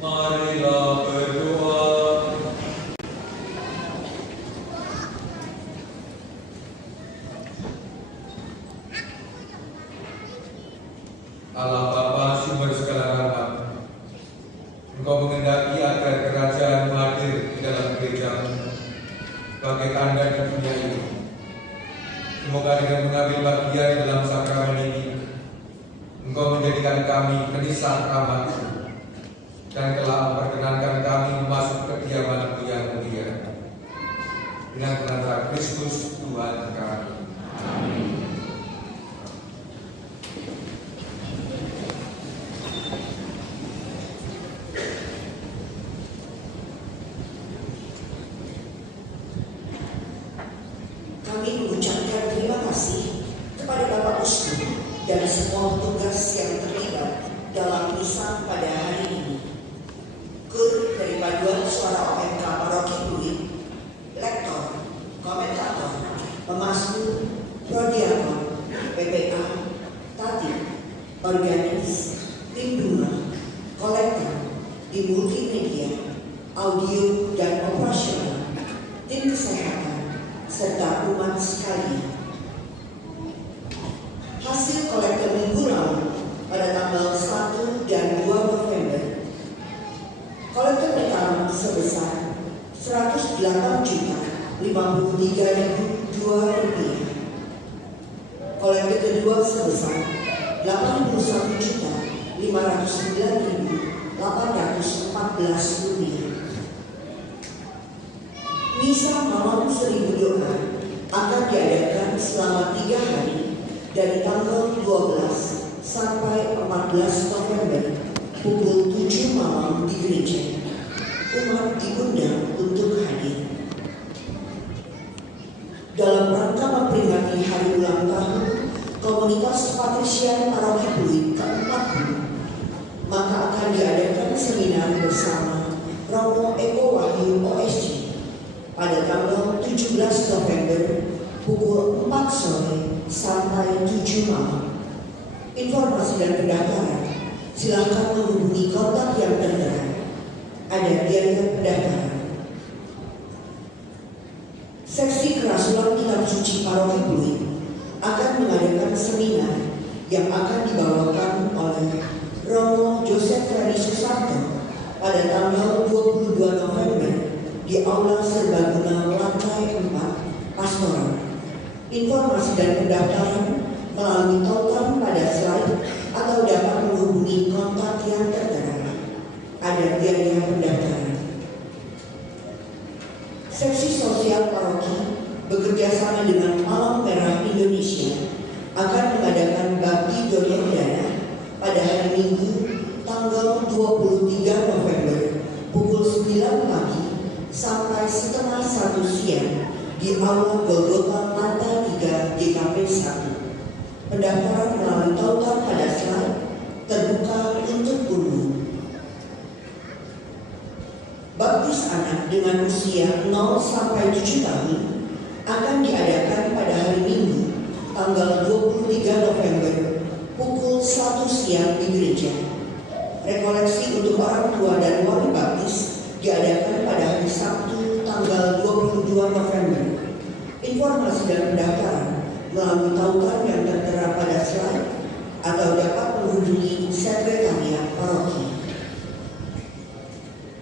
Marilah berdoa. Allah Bapa sumber segala rahmat, Engkau menghendaki agar kerajaan hadir di dalam gereja-Mu sebagai tanda di dunia ini. Semoga dengan mengambil bagian dalam sakramen ini, Engkau menjadikan kami penisah rahmat-Mu dan telah memperkenankan kami masuk ke kediaman-Mu yang mulia. Dengan penantara Kristus Tuhan kami. Amin. Kami mengucapkan terima kasih kepada Bapak Uskup dan semua petugas yang terlibat dalam misa pada hari ini. Kur dari Paduan Suara OMK Paroki Pluit, lektor, komentator, pemasmur, prodiakon, PPA, tatip, organis, tim bunga, kolektor, tim multimedia, audio dan operasional, tim kesehatan, serta umat sekalian. Hasil kolektor minggu lalu pada tanggal 1 dan 2 November, kolektor pertama sebesar Rp108.053.002, kolektor kedua sebesar Rp81.509.814. Misa malam 1000 doa akan diadakan selama 3 hari dari tanggal 12 sampai 14 November pukul 7 malam di gereja. Umat diundang untuk hadir. Dalam rangka memperingati hari ulang tahun Komunitas Patrisian Paroki Pluit ke-40, maka akan diadakan seminar bersama Romo Eko Wahyu OSC pada tanggal 17 November pukul 4 sore sampai 7 malam. Informasi dan pendaftaran silakan menghubungi kontak yang tertera. Ada biaya pendaftaran. Seksi Kerasulan Kitab Suci Paroki Pluit akan mengadakan seminar yang akan dibawakan oleh Romo Joseph Rani Susanto pada tanggal 22 November di Aula Serbaguna lantai 4 Pastoral. Informasi dan pendaftaran melalui tautan pada slide atau dapat menghubungi kontak yang tertera. Ada biaya pendaftaran. Seksi Sosial Paroki bekerja sama dengan Malam Merah Indonesia akan mengadakan bakti donian dana pada hari Minggu tanggal 23 November pukul 9 pagi sampai setengah 1 siang di Aula Golgota lantai 3 GKP 1. Pendaftaran melalui tautan pada slide terbuka untuk umum. Baptis anak dengan usia 0 sampai 7 tahun akan diadakan pada hari Minggu tanggal 23 November pukul 1 siang di gereja. Rekoleksi untuk orang tua dan wali baptis diadakan pada hari Sabtu tanggal 22 November. Informasi dan pendaftaran melalui tautan yang tertera pada slide atau dapat menghubungi sekretariat paroki.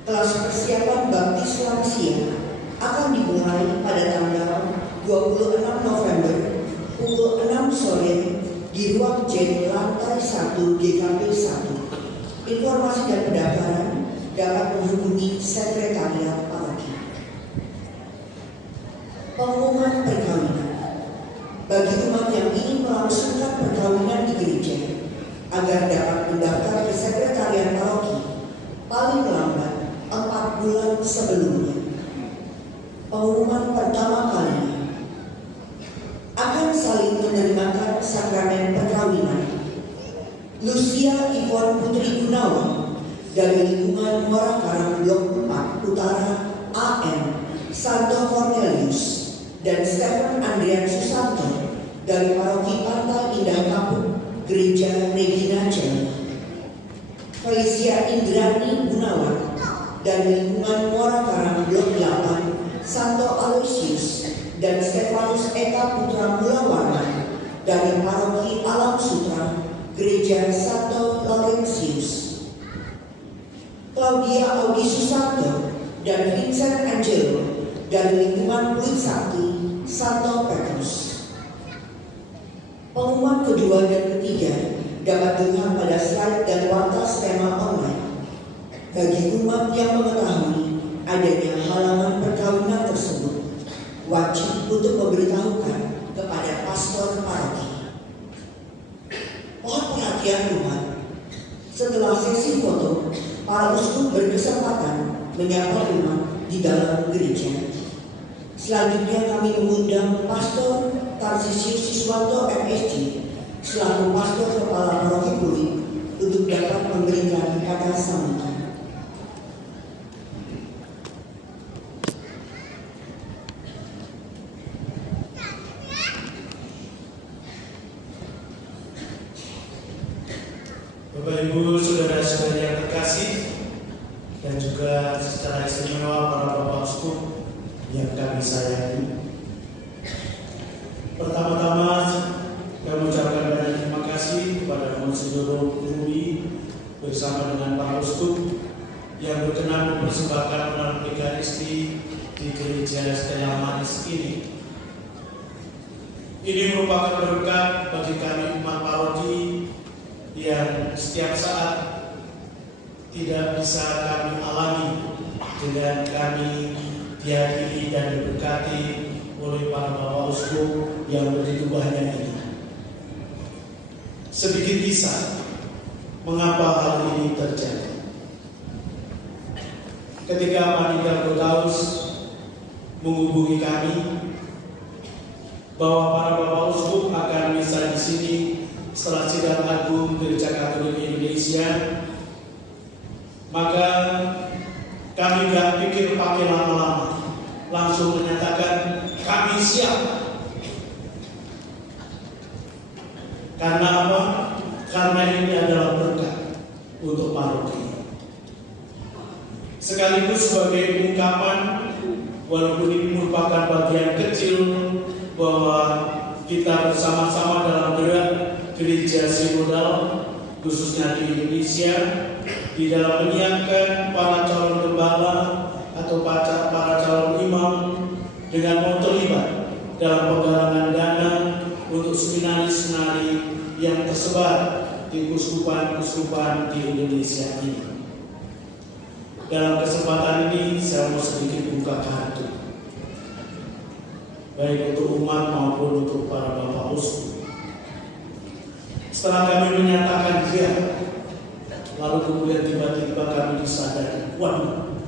Kelas persiapan baptis lansia akan dimulai pada tanggal 26 November pukul 6 sore di ruang J lantai 1 GKP 1. Informasi dan pendaftaran dapat menghubungi sekretariat paroki. Pengumuman perkawinan bagi umat yang ingin melangsungkan perkawinan di gereja agar dapat mendaftar ke sekretariat paroki paling lambat 4 bulan sebelumnya. Pengumuman pertama kalinya akan saling menerimakan sakramen perkawinan Lucia Ivon Putri Gunawan dari lingkungan Muara Karang Blok 4 Utara AM Santo Cornelius dan Stephen Andrian Susanto dari Paroki Pantai Indah Kapuk Gereja Regina Jambi. Felicia Indrani Gunawan dari lingkungan Muara Karang Blok 8, Santo Aloysius dan Stefanus Eka Putra Mulawarman dari Paroki Alam Sutra, Gereja Santo Laurentius. Claudia Audi Susanto dan Vincent Angelo dari lingkungan Pluit Sakti, Santo Petrus. Pengumuman kedua dan ketiga dapat dilihat pada slide dan warta tema online. Bagi umat yang mengetahui adanya halangan perkawinan tersebut, wajib untuk memberitahukan kepada pastor paroki. Mohon perhatian umat, setelah sesi foto, para uskup berkesempatan menyapa umat di dalam gereja. Selanjutnya kami mengundang Pastor Tarsisius Siswanto MSc selaku Pastor Kepala Paroki Pluit untuk dapat memberikan kata sambutan. Bapak Ibu saudara-saudari yang terkasih, dan juga secara istimewa para Bapak Uskup yang kami sayangi. Pertama-tama kami ucapkan banyak terima kasih kepada Monsignor Rumi bersama dengan para Uskup yang berkenan mempersembahkan malam Ekaristi di Gereja Stella Maris ini. Ini merupakan berkat bagi kami umat paroki yang setiap saat tidak bisa kami alami dengan kami dihadiri dan diberkati oleh para Bapak Uskup yang begitu banyak ini. Sedikit kisah mengapa hal ini terjadi. Ketika Panitia Gotaus menghubungi kami bahwa para Bapak Uskup akan bisa di sini setelah sidang agung Gereja Katolik Indonesia, maka kami gak pikir pakai lama-lama, langsung menyatakan kami siap. Karena apa? Karena ini adalah berkat untuk paroki. Sekaligus sebagai ungkapan, walaupun ini merupakan bagian kecil bahwa kita bersama-sama dalam gerak gereja sinodal, khususnya di Indonesia, di dalam menyiapkan para calon gembala atau para calon imam dengan mau terlibat dalam penggalangan dana untuk seminari-seminari yang tersebar di kuskupan-kuskupan di Indonesia ini. Dalam kesempatan ini saya mau sedikit buka kartu, baik untuk umat maupun untuk para Bapak Uskup. Setelah kami menyatakan dia, lalu kemudian tiba-tiba kami disadari, waduh,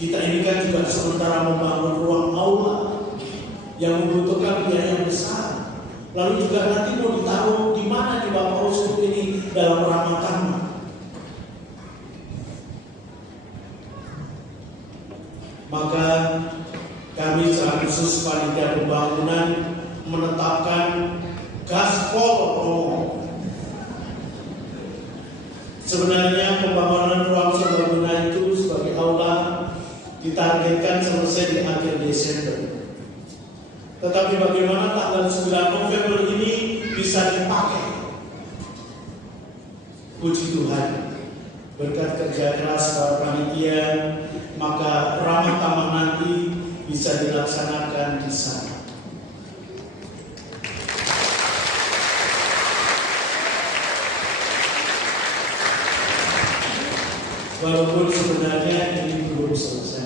kita ini kan juga sementara membangun ruang aula yang membutuhkan biaya yang besar. Lalu juga nanti mau ditaruh di mana di Bapak Uskup ini dalam ruangan kami. Maka kami secara khusus panitia pembangunan menetapkan gaspol promo. Sebenarnya pembangunan ruang serbaguna itu sebagai aula ditargetkan selesai di akhir Desember. Tetapi bagaimana tanggal 9 November ini bisa dipakai? Puji Tuhan, berkat kerja keras para panitia, maka ramah tamah nanti bisa dilaksanakan di sana. Walaupun sebenarnya ini belum selesai.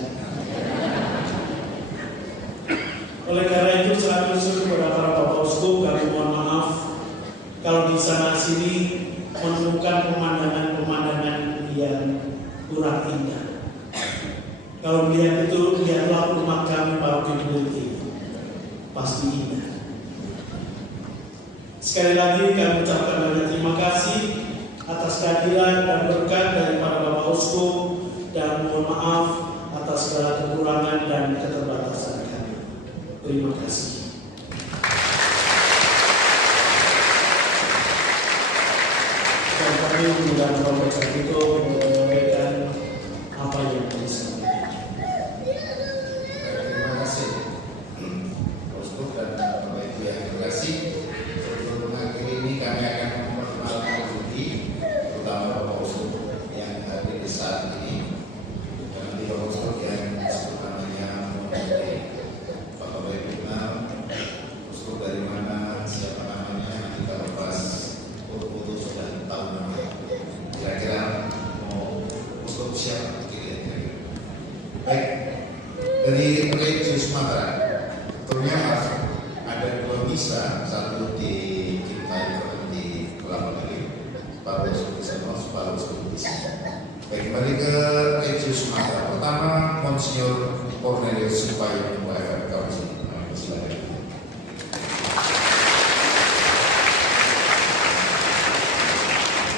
Oleh karena itu, saya khusus kepada para Bapak Uskup, kami mohon maaf kalau di sana sini menemukan pemandangan-pemandangan yang kurang indah. Kalau melihat itu, lihatlah rumah kami Paroki Pluit ini, pasti indah. Sekali lagi kami ucapkan banyak terima kasih atas kehadiran dan berkat dari para Bapak Uskup, dan mohon maaf atas segala kekurangan dan keterbatasan kami. Terima kasih. Dan kami mengundang Bapak Jakito Dari Regio Sumatera, tentunya ada 2 misa, satu di Kintai di Kelapa Gading, Paulus Kudisanos, Paulus Kudis. Baik, kembali ke Regio Sumatera. Pertama, Monsignor Cornelius Simpayon, WFM Council. Silakan.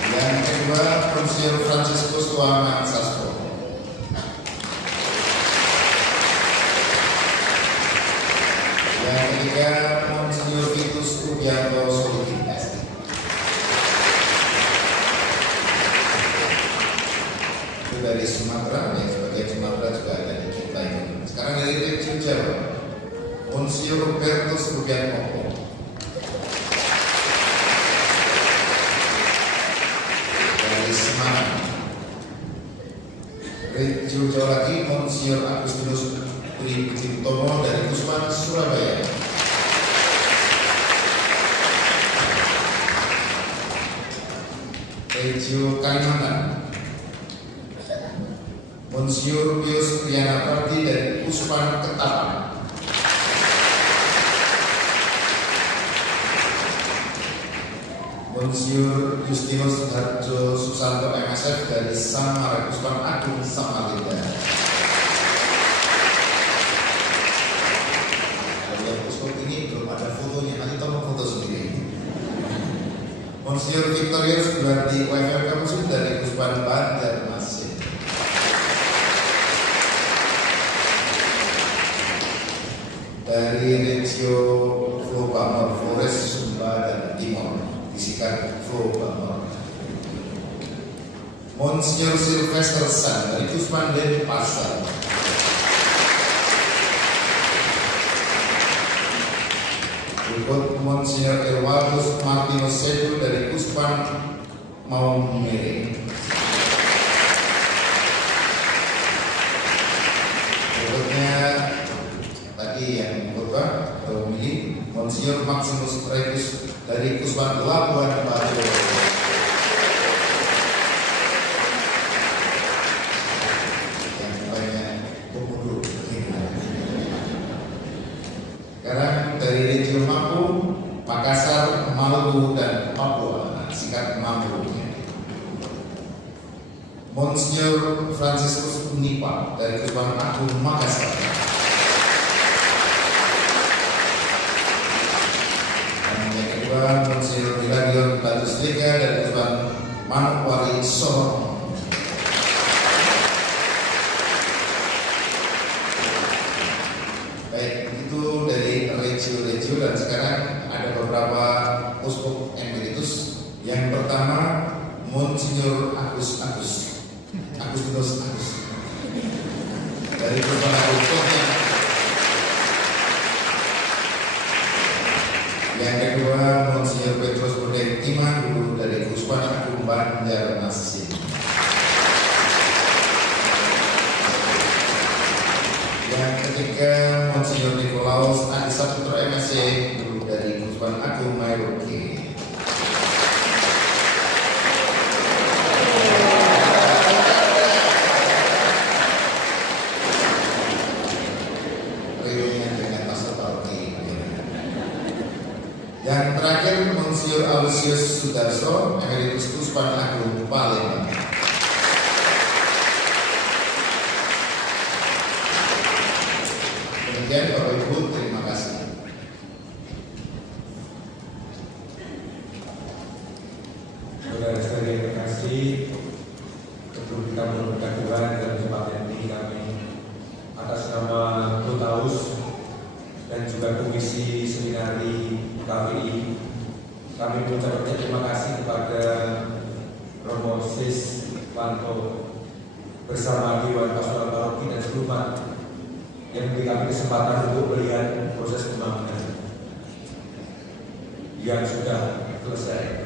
Yang kedua, Monsignor Franciscus Tuaman Sastro. Yang ketiga, Monsignor Vitus Rubianto Solihin ST. Itu dari Sumatera, yang sebagian Sumatera juga ada di kita ini. Sekarang dari Regio Jawa, Monsignor Robertus Rubianto. Dari Semarang, Regio Jawa lagi, Monsignor Agustinus Tri Cintomo dari Kusman Surabaya. Regio Kalimantan, Monsignor Pius Triana Prati dari Kusman Ketapang. Monsignor Justinus Harjo Susanto MSF dari Samar Kusman Agung Samarinda. Ini belum ada fotonya, nanti tolong foto sendiri. Monsignor Victorius Guardi WFM Council dari Kusman Banjarmasin. Dari Regio Flo Bamor, Flores, Sumba dan Timor, disikat Flo Bamor. Monsignor Sylvester San dari Kusman Denpasar. Berikut Monsignor Irwaldus Martinus Sedu dari Kuspan Maumere. Berikutnya tadi yang khotbah atau ini Monsignor Maximus Regus dari Kuspan Labuan Bajo. Yang banyak pemudu. Sekarang dari Regio Mampu, Makassar, Maluku, dan Papua, sikat Mampu. Monsignor Franciscus Unipa dari Kusman Agung Makassar. Dan yang kedua, Monsignor Diladion Batus Lega dari Kusman Manokwari Sorong. Regio dan sekarang ada beberapa uskup emeritus. Yang pertama Monsignor Agustinus dari Kusman Agung Pontianak. Yang kedua Monsignor Petrus Bode Timanggu dari Kusman Agung Banjarmasin. Yang ketiga Monsignor Nikolaus Adi Saputra MSc guru dari Kusman Agung Maroke. Reunian dengan Pastor Tauki. Yang terakhir Monsignor Aloysius Sudarso Emeritus Kusman Agung Palembang. Demikian Bapak Ibu, terima kasih. Saudara sekalian, terima kasih. Tentu kita berdoa Tuhan dalam kesempatan ini kami atas nama Kotaus dan juga Komisi Seminari KPI, kami mengucapkan terima kasih kepada Romo Sis Wanto bersama Dewan Pastoral Paroki dan seluruh yang memberi kami kesempatan untuk melihat proses pembangunan yang sudah selesai.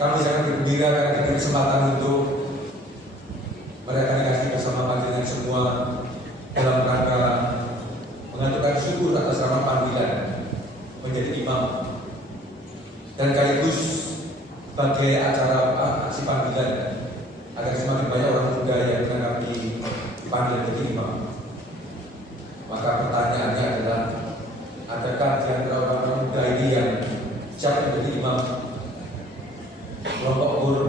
Kami sangat bergembira karena diberi kesempatan untuk merayakan kasih bersama panggilan semua dalam rangka mengaturkan syukur atas nama panggilan menjadi imam dan sekaligus sebagai acara aksi panggilan agar semakin banyak orang muda yang menanggapi dipanggil menjadi imam. Maka pertanyaannya adalah, adakah di antara orang muda ini yang siap menjadi imam? Kelompok BUR,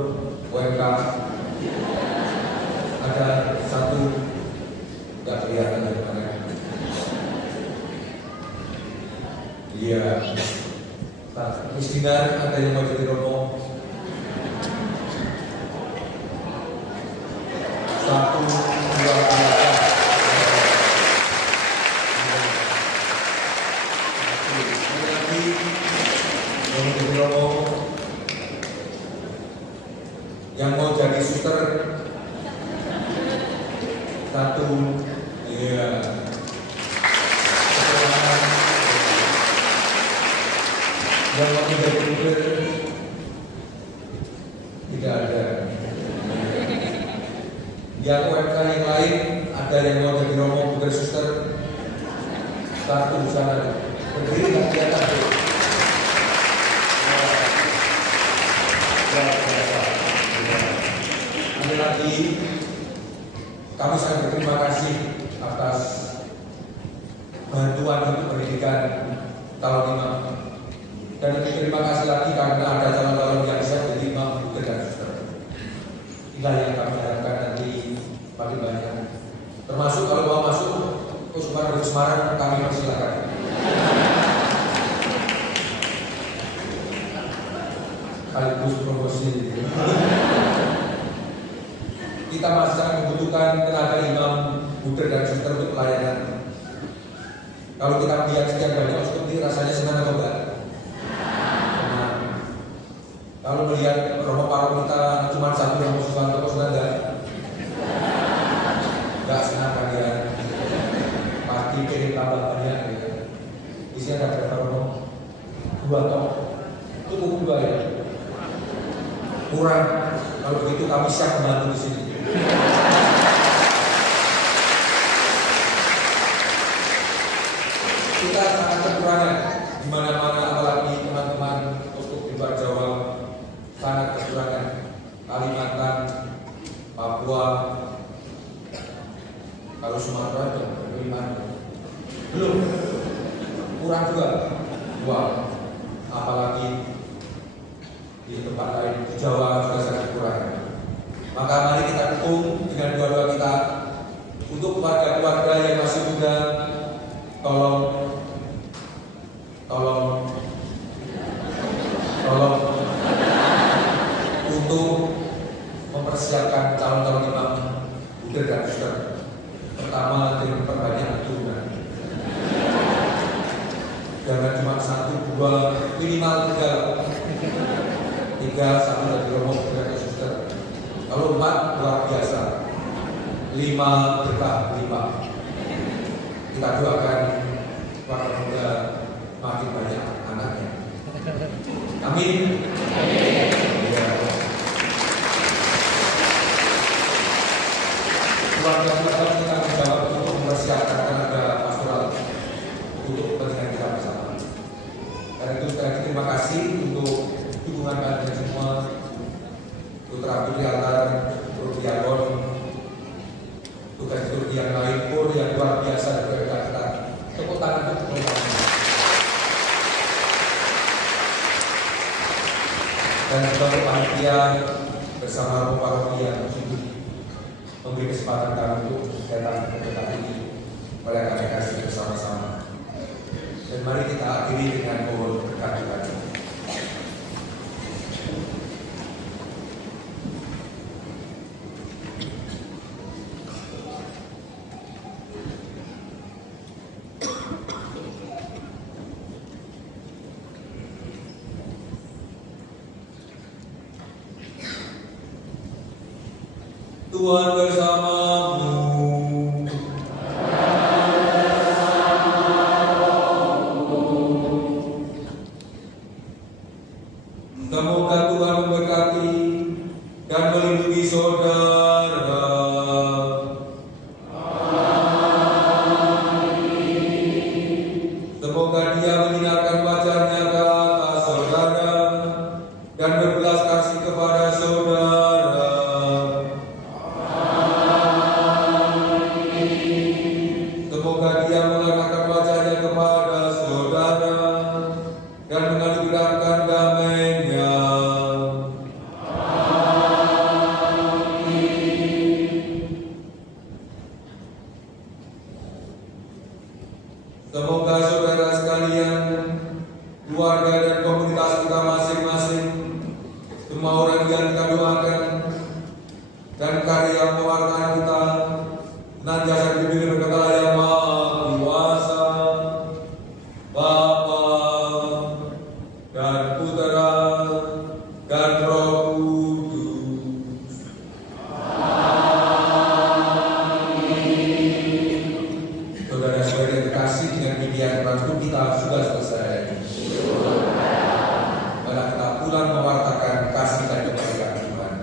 UMK, ada satu, tidak kelihatan dari mana. Iya, Miskinan ada yang mau jadi romo. Satu, dua, tiga. Lagi mau jadi romo. Yang mau jadi suster. Satu, iya. Yang mau jadi dokter tidak ada. Yang UMK yang lain ada yang mau jadi romo, bukan suster. Satu sana berdiri nggak kelihatan. Ada lagi, kami sangat berterima kasih atas bantuan untuk pendidikan calon imam. Dan lebih terima kasih lagi karena ada calon-calon yang siap jadi imam, bukan dan suster. Inilah yang kami harapkan nanti makin banyak. Termasuk kalau mau masuk Uskupan Agung Semarang, kami persilakan. Sekaligus promosi. Kita masih sangat membutuhkan tenaga imam, bukan dan suster untuk pelayanan. Kalau kita melihat sekian banyak seperti rasanya senang atau enggak? Kalau melihat romo paro kita cuma satu yang musuhan terus enggak senang kalian. Pasti pengen tambah banyak ya. Isinya ada berapa romo? 2 tok. Cukup 2 ya. Kurang. Kalau begitu kami siap membantu di sini. Kita sangat kekurangan di mana-mana, apalagi teman-teman untuk di luar Jawa. Sangat kekurangan. Kalimantan, Papua, kalau Sumatera itu belum, kurang juga. Apalagi di tempat lain di Jawa juga sangat kekurangan. Maka mari kita dukung dengan doa-doa kita untuk keluarga-keluarga yang masih muda. Tolong untuk mempersiapkan calon-calon imam, bukan dan suster. Pertama, dengan perbanyak keturunan. Jangan cuma 1, 2, minimal 3 sampai dari romo, bukan dan suster. Kalau 4 luar biasa. 5 berkah 5. Kita doakan keluarga muda makin banyak anaknya. Amin. Ya. Keluarga-keluarga kita menjawab untuk mempersiapkan tenaga pastoral untuk kepentingan kita bersama. Karena itu sekali lagi terima kasih untuk dukungan kalian semua, Putra Putri Altar, Putri Diakon, tugas-tugas yang lain pun yang luar biasa dari kita. Tepuk tangan untuk mereka. Dan sebagai panitia bersama paroki yang memberi kesempatan kami untuk datang ke tempat ini, oleh kami kasih bersama-sama. Dan mari kita akhiri dengan mohon berkat Tuhan. Tuhan bersamamu. Semoga Tuhan memberkati dan melindungi saudara. Semoga Dia menyinarkan wajahnya ke atas saudara dan berbelas kasih kepada saudara. semua orang yang kita doakan dan karya pewartaan kita senantiasa dipimpin berkata yang Maha Kuasa, Bapa dan Putera dan Roh Kudus. Saudara-saudara yang terkasih, dengan demikian waktu kita sudah selesai. Mari kita pulang mewartakan kasih dan kebahagiaan Tuhan.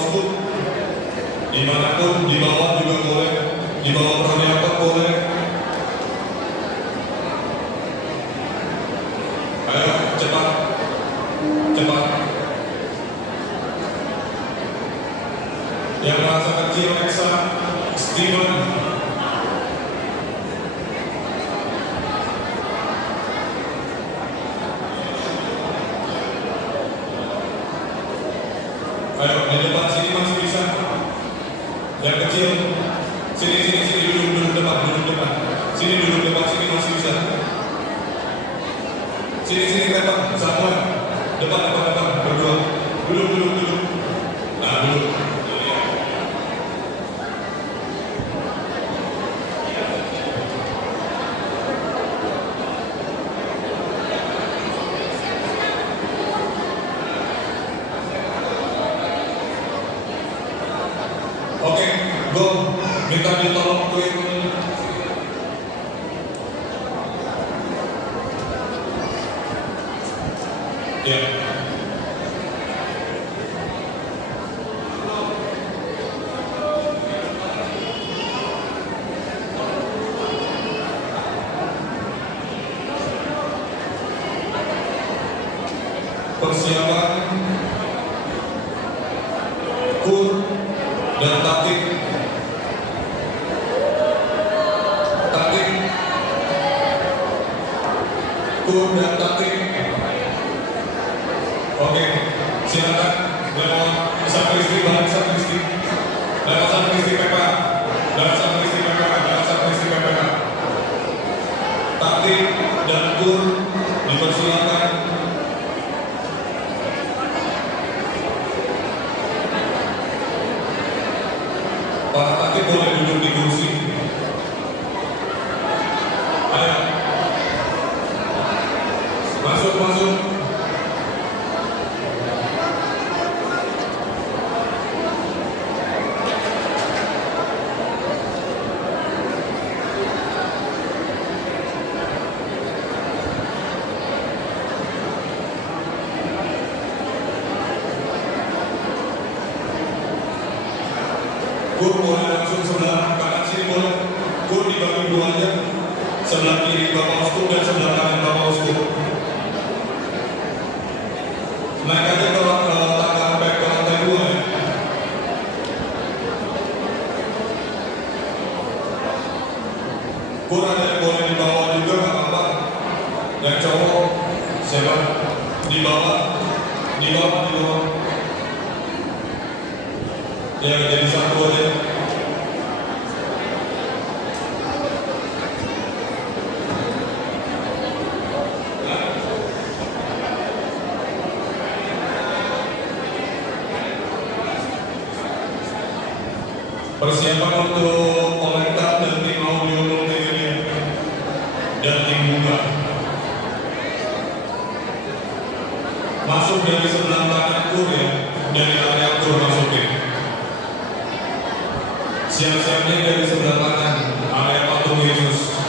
Bawaslu, dimanapun, di bawah juga boleh, di bawah perniagaan boleh. Ayo cepat, cepat. Yang merasa kecil, Eksa, Steven. Ayo, di depan sini masih bisa. Yang kecil, sini, duduk depan. Sini duduk depan, sini masih bisa. Sini, depan, Samuel. Depan, berdua. Duduk. Nah, duduk. Oke, go. Minta ditolong tweet. Ya. Persiapan kur dan taktik. Kur dan taktik. Oke, silakan lewat Sakristi PPK. Taktik dan kur dipersilakan. Para taktik boleh duduk di kursi. Ayo, masuk. Kur boleh langsung sebelah kanan sini boleh. Kur dibagi dua aja. Sebelah kiri Bapak Uskup dan sebelah kanan Bapak Uskup. Naik aja ke tangga back ke lantai 2 ya. Kur ada yang boleh di bawah juga nggak apa-apa. Yang cowok siapa? Di bawah. Ya jadi satu aja. Persiapan untuk komentar dan tim audio multimedia dan tim bunga. Masuk dari sebelah kanan kur ya, dari area kur masukin. Siap-siapnya dari sebelah kanan, area patung Yesus.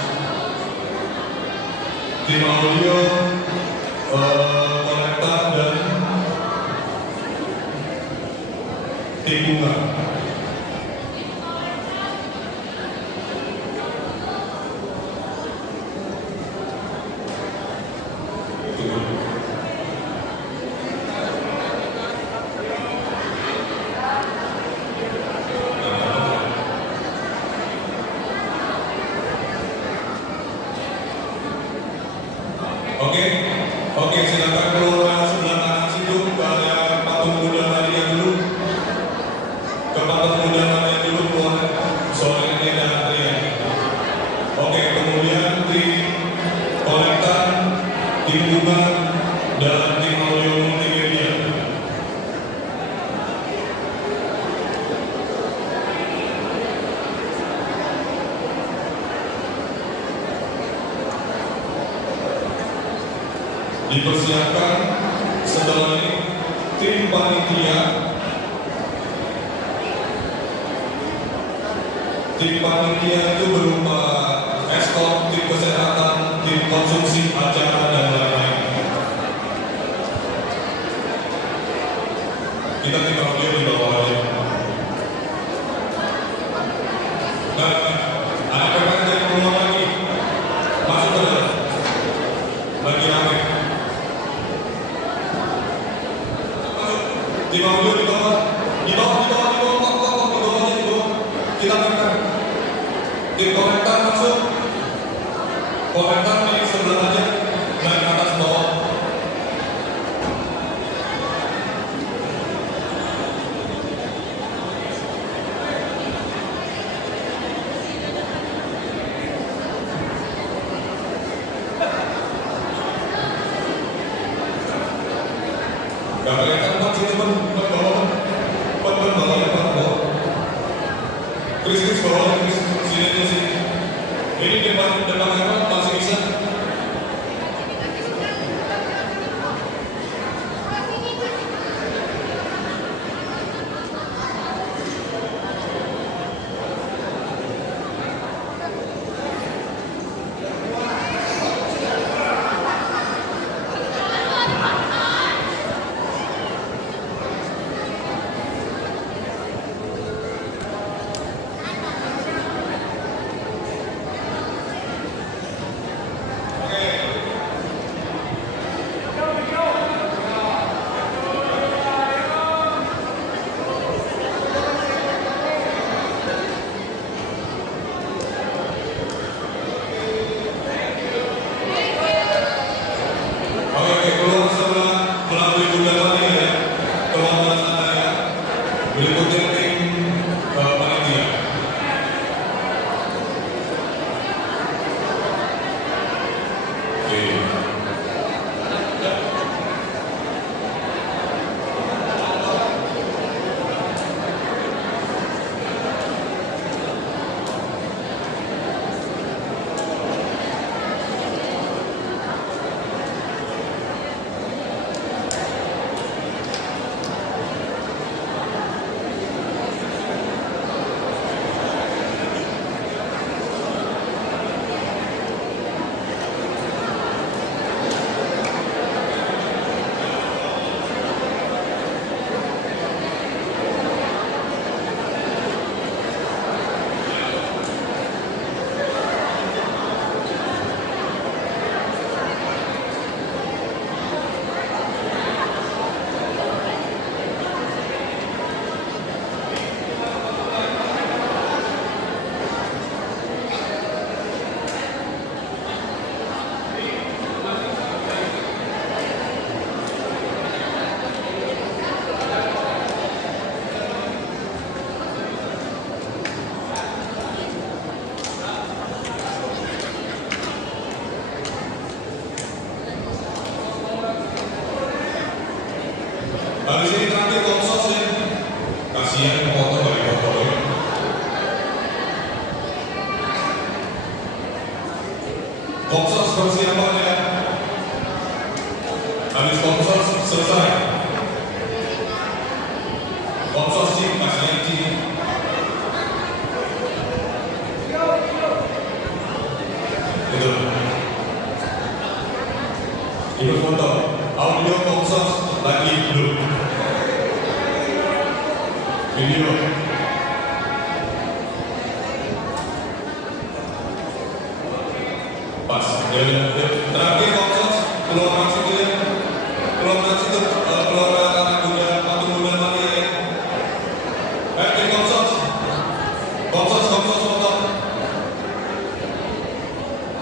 Tim audio, komentar dan tim bunga. Oke, silakan keluar sebelah kanan situ ke area patung Buddha Maria dulu. Ke patung Buddha Maria dulu keluar. Sore ini ada antrian. Oke, kemudian tim kolektor, tim bunga, dan tim audio multimedia. Dipersiapkan setelah ini tim panitia itu berupa escort, tim kesehatan, tim konsumsi acara dan lain-lain. Kita tinggal audio di bawah aja. Nah, ada PPN dari keluar lagi. Masuk ke dalam. Lagi rame. Masuk. Di audio di bawah. Di bawah aja di bawah. Kita tekan. Di komentar masuk. Komentar di sebelah aja. Naik atas bawah. Gak kelihatan Pak, sini Pak, bawah. Pak, bawah ya Pak, bawah. Chris, bawah, Chris, sini aja sini. Ini depan Pak, masih bisa. Oke, keluar sebelah melalui Bundaran ya. Keluar sana ya. Berikutnya tim panitia. Oke. Habis ini terakhir konsos ya. Kasihan foto dari foto ini. Konsos persiapan ya. Habis konsos selesai. Konsos sih kasihan sih. Itu. Itu foto. Audio konsos lagi belum. Video. Pas. Ya. Terakhir konsos keluar masuk ya. Keluar masuk tuh. Keluar anak muda, patung muda mati ya. Tim konsos. Konsos foto.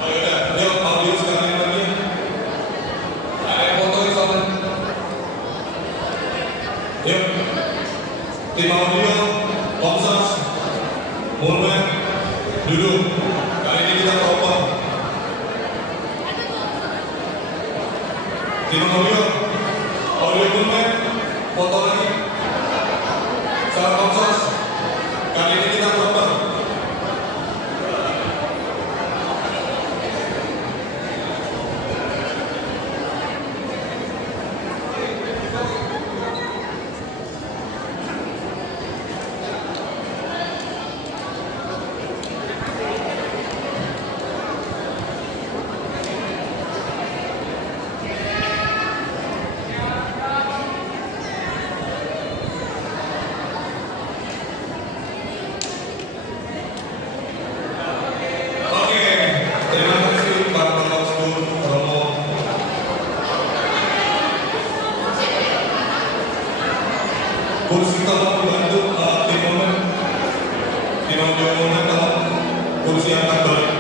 Ayo dah. Yuk audio sekalian lagi. Ada foto di sana. Yuk. Tim audio, konsos, monumen, duduk. Kali ini kita proper. Tim audio monumen, foto lagi. Salah konsos. Kali ini kita proper. kursi tolong dibantu tim momen kalau kursi akan balik.